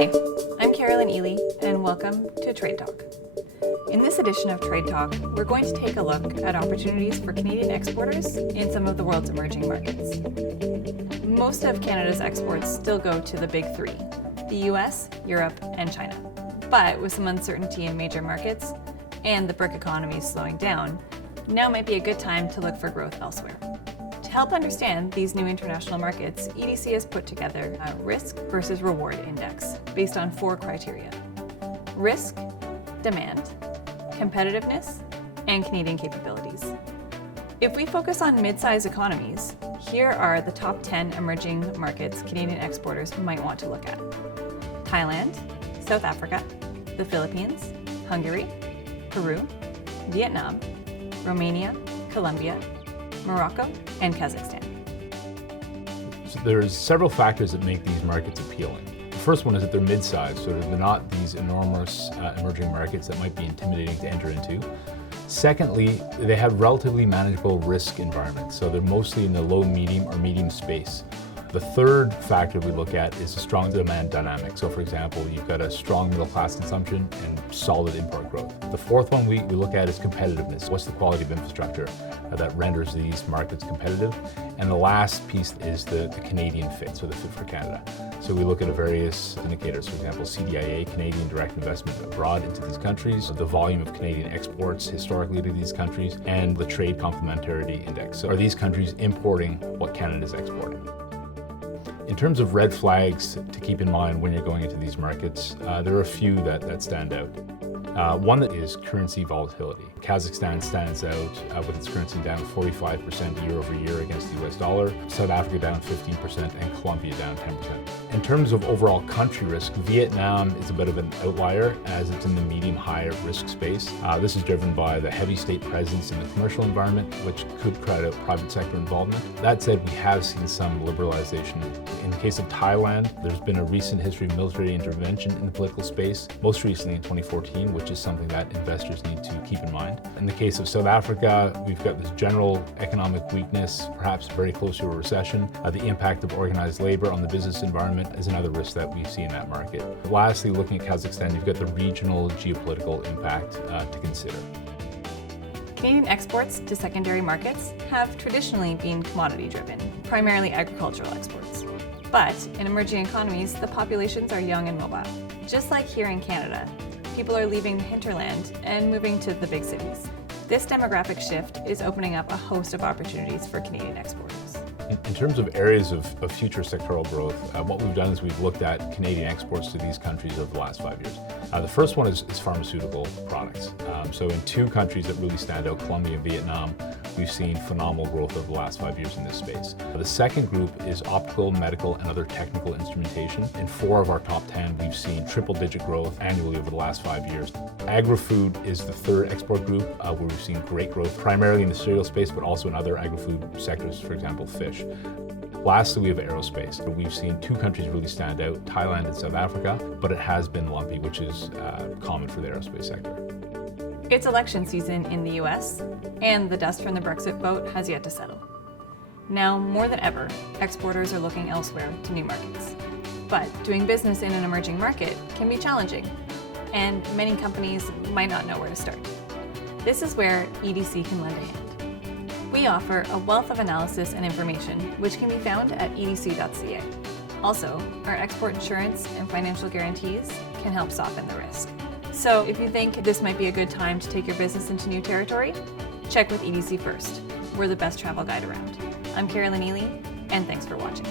Hi, I'm Carolyn Ely, and welcome to Trade Talk. In this edition of Trade Talk, we're going to take a look at opportunities for Canadian exporters in some of the world's emerging markets. Most of Canada's exports still go to the big three, the US, Europe, and China. But with some uncertainty in major markets and the BRIC economies slowing down, now might be a good time to look for growth elsewhere. To help understand these new international markets, EDC has put together a risk versus reward index based on 4 criteria: risk, demand, competitiveness, and Canadian capabilities. If we focus on mid-sized economies, here are the top 10 emerging markets Canadian exporters might want to look at: Thailand, South Africa, the Philippines, Hungary, Peru, Vietnam, Romania, Colombia, Morocco, and Kazakhstan. So there's several factors that make these markets appealing. The first one is that they're mid-sized, so they're not these enormous emerging markets that might be intimidating to enter into. Secondly, they have relatively manageable risk environments, so they're mostly in the low, medium, or medium space. The third factor we look at is a strong demand dynamic. So for example, you've got a strong middle class consumption and solid import growth. The fourth one we look at is competitiveness. What's the quality of infrastructure that renders these markets competitive? And the last piece is the Canadian fit, so the fit for Canada. So we look at various indicators, for example, CDIA, Canadian direct investment abroad into these countries, the volume of Canadian exports historically to these countries, and the trade complementarity index. So are these countries importing what Canada is exporting? In terms of red flags to keep in mind when you're going into these markets, there are a few that stand out. One that is currency volatility. Kazakhstan stands out with its currency down 45% year over year against the US dollar, South Africa down 15%, and Colombia down 10%. In terms of overall country risk, Vietnam is a bit of an outlier as it's in the medium-high risk space. This is driven by the heavy state presence in the commercial environment, which could crowd out private sector involvement. That said, we have seen some liberalization. In the case of Thailand, there's been a recent history of military intervention in the political space, most recently in 2014, which is something that investors need to keep in mind. In the case of South Africa, we've got this general economic weakness, perhaps very close to a recession. The impact of organized labor on the business environment is another risk that we see in that market. Lastly, looking at Kazakhstan, you've got the regional geopolitical impact to consider. Canadian exports to secondary markets have traditionally been commodity-driven, primarily agricultural exports. But in emerging economies, the populations are young and mobile. Just like here in Canada, people are leaving the hinterland and moving to the big cities. This demographic shift is opening up a host of opportunities for Canadian exporters. In terms of areas of future sectoral growth, what we've done is we've looked at Canadian exports to these countries over the last 5 years. The first one is pharmaceutical products. So in 2 countries that really stand out, Colombia and Vietnam, we've seen phenomenal growth over the last 5 years in this space. The second group is optical, medical, and other technical instrumentation. In 4 of our top 10, we've seen triple-digit growth annually over the last 5 years. Agri-food is the third export group where we've seen great growth, primarily in the cereal space, but also in other agri-food sectors, for example, fish. Lastly, we have aerospace. We've seen 2 countries really stand out, Thailand and South Africa, but it has been lumpy, which is common for the aerospace sector. It's election season in the US, and the dust from the Brexit vote has yet to settle. Now, more than ever, exporters are looking elsewhere to new markets. But doing business in an emerging market can be challenging, and many companies might not know where to start. This is where EDC can lend a hand. We offer a wealth of analysis and information, which can be found at edc.ca. Also, our export insurance and financial guarantees can help soften the risk. So if you think this might be a good time to take your business into new territory, check with EDC first. We're the best travel guide around. I'm Carolyn Ely, and thanks for watching.